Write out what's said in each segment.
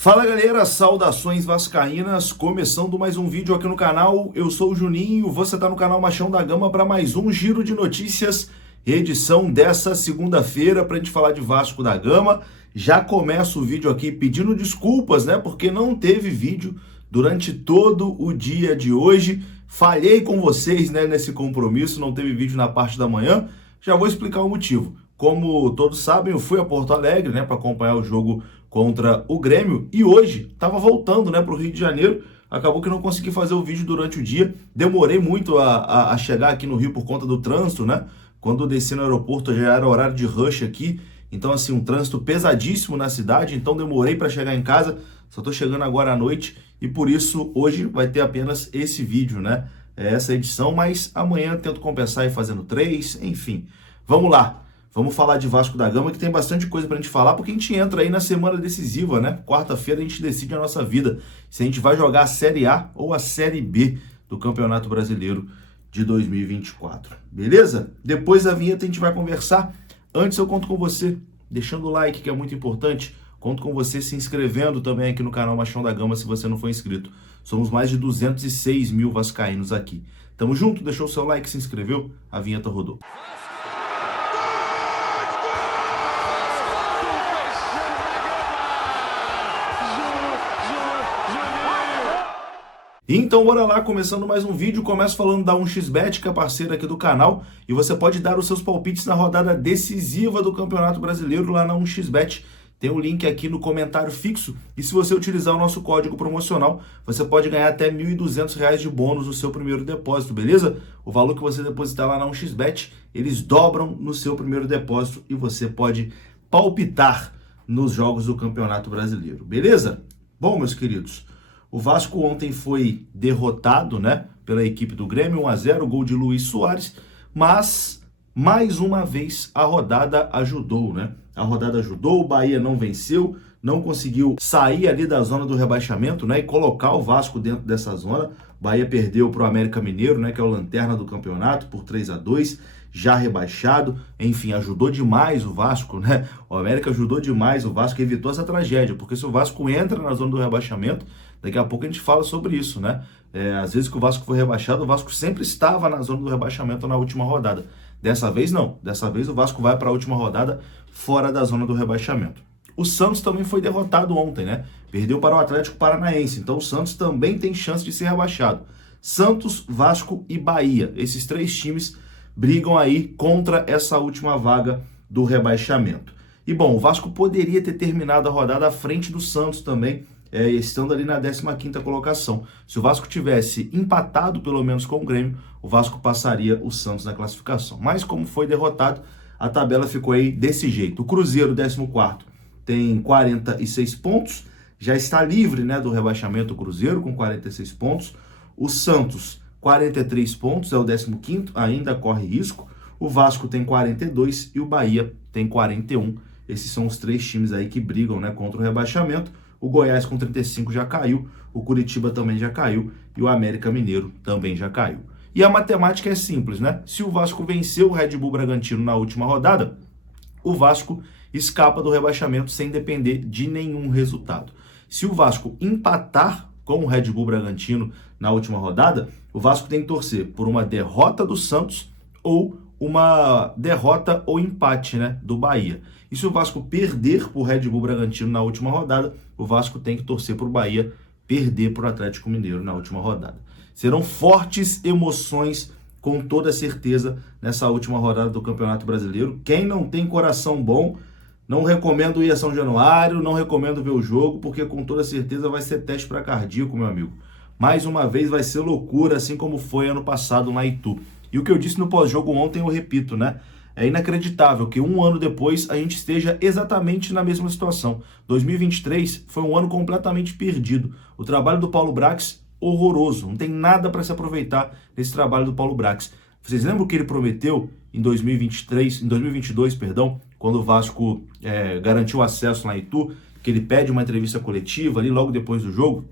Fala galera, saudações vascaínas, começando mais um vídeo aqui no canal. Eu sou o Juninho, você está no canal Machão da Gama para mais um giro de notícias, edição dessa segunda-feira para a gente falar de Vasco da Gama. Já começo o vídeo aqui pedindo desculpas, né, porque não teve vídeo durante todo o dia de hoje. Falhei com vocês, né, nesse compromisso, não teve vídeo na parte da manhã. Já vou explicar o motivo. Como todos sabem, eu fui a Porto Alegre, né, para acompanhar o jogo contra o Grêmio e hoje estava voltando, né, para o Rio de Janeiro. Acabou que não consegui fazer o vídeo durante o dia. Demorei muito a chegar aqui no Rio por conta do trânsito, né? Quando eu desci no aeroporto já era horário de rush aqui. Então, assim, um trânsito pesadíssimo na cidade. Então, demorei para chegar em casa. Só estou chegando agora à noite e por isso hoje vai ter apenas esse vídeo, né? Essa edição, mas amanhã tento compensar e fazendo 3, enfim. Vamos lá. Vamos falar de Vasco da Gama, que tem bastante coisa pra gente falar, porque a gente entra aí na semana decisiva, né? Quarta-feira a gente decide a nossa vida, se a gente vai jogar a Série A ou a Série B do Campeonato Brasileiro de 2024. Beleza? Depois da vinheta a gente vai conversar. Antes eu conto com você, deixando o like, que é muito importante. Conto com você se inscrevendo também aqui no canal Machão da Gama, se você não for inscrito. Somos mais de 206 mil vascaínos aqui. Tamo junto? Deixou o seu like, se inscreveu? A vinheta rodou. Então bora lá, começando mais um vídeo, começo falando da 1xBet, que é parceira aqui do canal, e você pode dar os seus palpites na rodada decisiva do Campeonato Brasileiro lá na 1xBet. Tem um link aqui no comentário fixo, e se você utilizar o nosso código promocional, você pode ganhar até R$ 1.200 de bônus no seu primeiro depósito, beleza? O valor que você depositar lá na 1xBet, eles dobram no seu primeiro depósito e você pode palpitar nos jogos do Campeonato Brasileiro, beleza? Bom, meus queridos, o Vasco ontem foi derrotado, né, pela equipe do Grêmio, 1-0, gol de Luis Soares, mas mais uma vez a rodada ajudou, né? A rodada ajudou, o Bahia não venceu, não conseguiu sair ali da zona do rebaixamento, né, e colocar o Vasco dentro dessa zona. O Bahia perdeu para o América Mineiro, né, que é o lanterna do campeonato, por 3-2, já rebaixado. Enfim, ajudou demais o Vasco, né? O América ajudou demais o Vasco, evitou essa tragédia, porque se o Vasco entra na zona do rebaixamento, daqui a pouco a gente fala sobre isso, né? Às vezes que o Vasco foi rebaixado, o Vasco sempre estava na zona do rebaixamento na última rodada. Dessa vez não, dessa vez o Vasco vai para a última rodada fora da zona do rebaixamento. O Santos também foi derrotado ontem, né? Perdeu para o Atlético Paranaense, então o Santos também tem chance de ser rebaixado. Santos, Vasco e Bahia, esses três times brigam aí contra essa última vaga do rebaixamento. E bom, o Vasco poderia ter terminado a rodada à frente do Santos também, estando ali na 15ª colocação. Se o Vasco tivesse empatado pelo menos com o Grêmio, o Vasco passaria o Santos na classificação. Mas como foi derrotado, a tabela ficou aí desse jeito. O Cruzeiro, 14º, tem 46 pontos, já está livre, né, do rebaixamento o Cruzeiro com 46 pontos. O Santos, 43 pontos, é o 15º, ainda corre risco. O Vasco tem 42 e o Bahia tem 41. Esses são os três times aí que brigam, né, contra o rebaixamento. O Goiás com 35 já caiu, o Curitiba também já caiu e o América Mineiro também já caiu. E a matemática é simples, né? Se o Vasco venceu o Red Bull Bragantino na última rodada, o Vasco escapa do rebaixamento sem depender de nenhum resultado. Se o Vasco empatar com o Red Bull Bragantino na última rodada, o Vasco tem que torcer por uma derrota do Santos ou uma derrota ou empate, né, do Bahia. E se o Vasco perder para o Red Bull Bragantino na última rodada, o Vasco tem que torcer para o Bahia perder para o Atlético Mineiro na última rodada. Serão fortes emoções, com toda certeza, nessa última rodada do Campeonato Brasileiro. Quem não tem coração bom, não recomendo ir a São Januário, não recomendo ver o jogo, porque com toda certeza vai ser teste para cardíaco, meu amigo. Mais uma vez vai ser loucura, assim como foi ano passado na Itu. E o que eu disse no pós-jogo ontem, eu repito, né? É inacreditável que um ano depois a gente esteja exatamente na mesma situação. 2023 foi um ano completamente perdido. O trabalho do Paulo Brax, horroroso. Não tem nada para se aproveitar desse trabalho do Paulo Brax. Vocês lembram o que ele prometeu em 2022, perdão, quando o Vasco garantiu acesso na Itu, que ele pede uma entrevista coletiva ali logo depois do jogo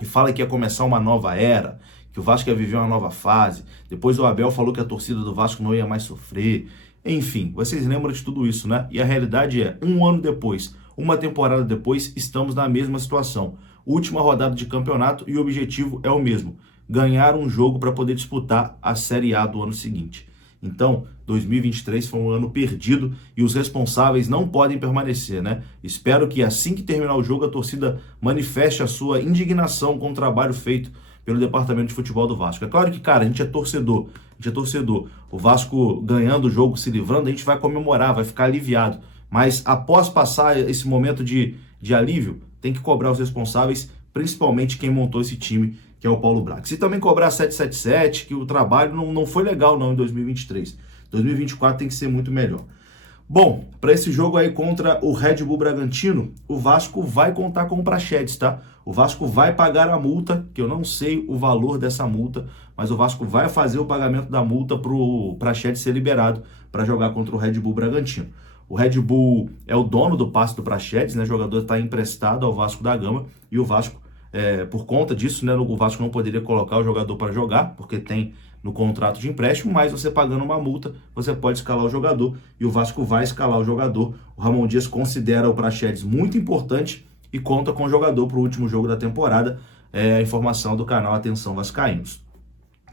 e fala que ia começar uma nova era, que o Vasco ia viver uma nova fase. Depois o Abel falou que a torcida do Vasco não ia mais sofrer. Enfim, vocês lembram de tudo isso, né? E a realidade é, um ano depois, Uma temporada depois, estamos na mesma situação. Última rodada de campeonato e o objetivo é o mesmo: ganhar um jogo para poder disputar a Série A do ano seguinte. Então, 2023 foi um ano perdido e os responsáveis não podem permanecer, né? Espero que assim que terminar o jogo a torcida manifeste a sua indignação com o trabalho feito pelo departamento de futebol do Vasco. É claro que, cara, a gente é torcedor. O Vasco ganhando o jogo, se livrando, a gente vai comemorar, vai ficar aliviado. Mas após passar esse momento de alívio, tem que cobrar os responsáveis, principalmente quem montou esse time, que é o Paulo Brax. E também cobrar 777, que o trabalho não foi legal não em 2023. 2024 tem que ser muito melhor. Bom, para esse jogo aí contra o Red Bull Bragantino, o Vasco vai contar com o Praxedes, tá? O Vasco vai pagar a multa, que eu não sei o valor dessa multa, mas o Vasco vai fazer o pagamento da multa para o Praxedes ser liberado para jogar contra o Red Bull Bragantino. O Red Bull é o dono do passe do Praxedes, né? O jogador está emprestado ao Vasco da Gama e o Vasco, por conta disso, né? O Vasco não poderia colocar o jogador para jogar, porque tem no contrato de empréstimo, mas você pagando uma multa, você pode escalar o jogador e o Vasco vai escalar o jogador. O Ramon Dias considera o Praxedes muito importante e conta com o jogador para o último jogo da temporada. É a informação do canal Atenção Vascaínos.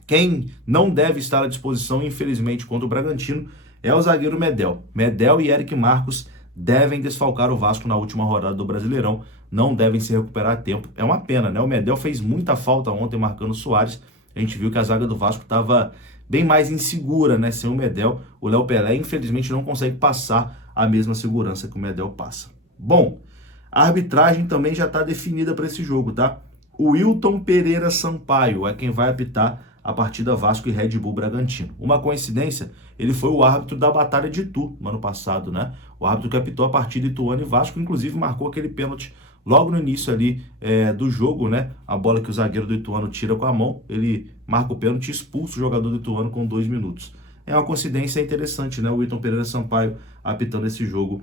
Quem não deve estar à disposição, infelizmente, contra o Bragantino é o zagueiro Medel. Medel e Eric Marcos devem desfalcar o Vasco na última rodada do Brasileirão, não devem se recuperar a tempo. É uma pena, né? O Medel fez muita falta ontem marcando o Soares. A gente viu que a zaga do Vasco estava bem mais insegura, né? Sem o Medel. O Léo Pelé, infelizmente, não consegue passar a mesma segurança que o Medel passa. Bom, a arbitragem também já está definida para esse jogo, tá? O Wilton Pereira Sampaio é quem vai apitar a partida Vasco e Red Bull Bragantino. Uma coincidência, ele foi o árbitro da Batalha de Itu, no ano passado, né? O árbitro que apitou a partida Ituano e Vasco, inclusive marcou aquele pênalti logo no início ali do jogo, né? A bola que o zagueiro do Ituano tira com a mão, ele marca o pênalti e expulsa o jogador do Ituano com 2 minutos. É uma coincidência interessante, né? O Wilton Pereira Sampaio apitando esse jogo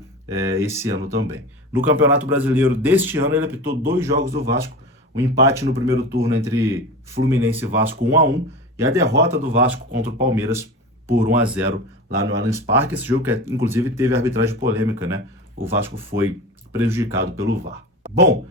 esse ano também. No Campeonato Brasileiro deste ano, ele apitou 2 jogos do Vasco, um empate no primeiro turno entre Fluminense e Vasco 1-1 e a derrota do Vasco contra o Palmeiras por 1-0 lá no Allianz Parque. Esse jogo que inclusive teve arbitragem polêmica, né? O Vasco foi prejudicado pelo VAR. Bom,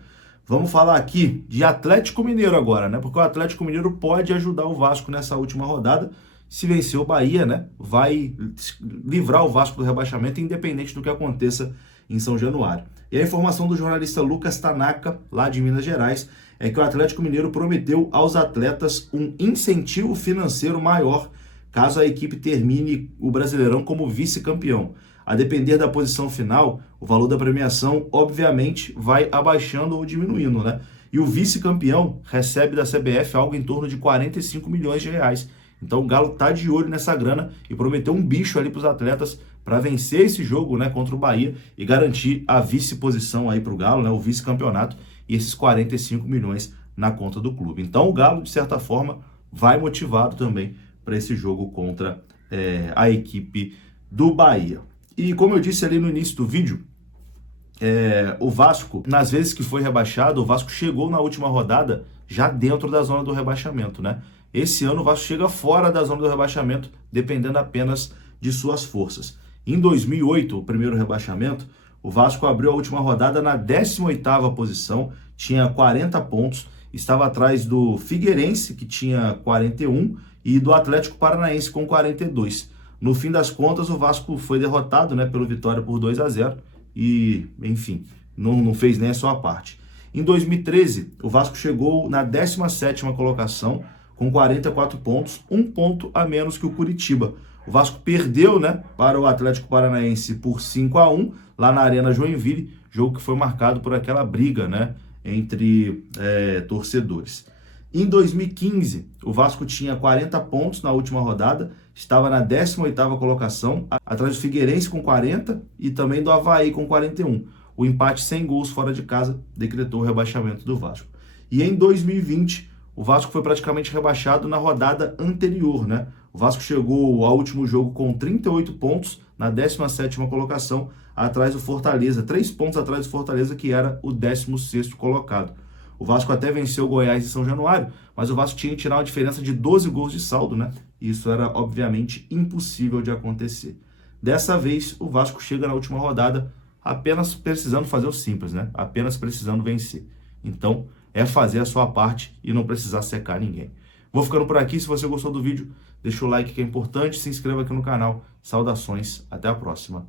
vamos falar aqui de Atlético Mineiro agora, né? Porque o Atlético Mineiro pode ajudar o Vasco nessa última rodada. Se vencer o Bahia, né? Vai livrar o Vasco do rebaixamento, independente do que aconteça em São Januário. E a informação do jornalista Lucas Tanaka, lá de Minas Gerais, é que o Atlético Mineiro prometeu aos atletas um incentivo financeiro maior caso a equipe termine o Brasileirão como vice-campeão. A depender da posição final, o valor da premiação, obviamente, vai abaixando ou diminuindo, né? E o vice-campeão recebe da CBF algo em torno de 45 milhões de reais. Então o Galo tá de olho nessa grana e prometeu um bicho ali para os atletas para vencer esse jogo, né, contra o Bahia e garantir a vice-posição aí para o Galo, né, o vice-campeonato e esses 45 milhões na conta do clube. Então o Galo, de certa forma, vai motivado também para esse jogo contra a equipe do Bahia. E como eu disse ali no início do vídeo, o Vasco, nas vezes que foi rebaixado, o Vasco chegou na última rodada já dentro da zona do rebaixamento, né? Esse ano o Vasco chega fora da zona do rebaixamento, dependendo apenas de suas forças. Em 2008, o primeiro rebaixamento, o Vasco abriu a última rodada na 18ª posição, tinha 40 pontos, estava atrás do Figueirense, que tinha 41, e do Atlético Paranaense com 42. No fim das contas, o Vasco foi derrotado, né, pelo Vitória por 2-0 e, enfim, não fez nem a sua parte. Em 2013, o Vasco chegou na 17ª colocação com 44 pontos, 1 ponto a menos que o Curitiba. O Vasco perdeu, né, para o Atlético Paranaense por 5-1 lá na Arena Joinville, jogo que foi marcado por aquela briga, né, entre torcedores. Em 2015, o Vasco tinha 40 pontos na última rodada, estava na 18ª colocação, atrás do Figueirense com 40 e também do Avaí com 41. O empate sem gols fora de casa decretou o rebaixamento do Vasco. E em 2020, o Vasco foi praticamente rebaixado na rodada anterior, né? O Vasco chegou ao último jogo com 38 pontos na 17ª colocação, atrás do Fortaleza, 3 pontos atrás do Fortaleza, que era o 16º colocado. O Vasco até venceu o Goiás em São Januário, mas o Vasco tinha que tirar uma diferença de 12 gols de saldo, né? E isso era, obviamente, impossível de acontecer. Dessa vez, o Vasco chega na última rodada apenas precisando fazer o simples, né? Apenas precisando vencer. Então, é fazer a sua parte e não precisar secar ninguém. Vou ficando por aqui. Se você gostou do vídeo, deixa o like que é importante, se inscreva aqui no canal. Saudações, até a próxima.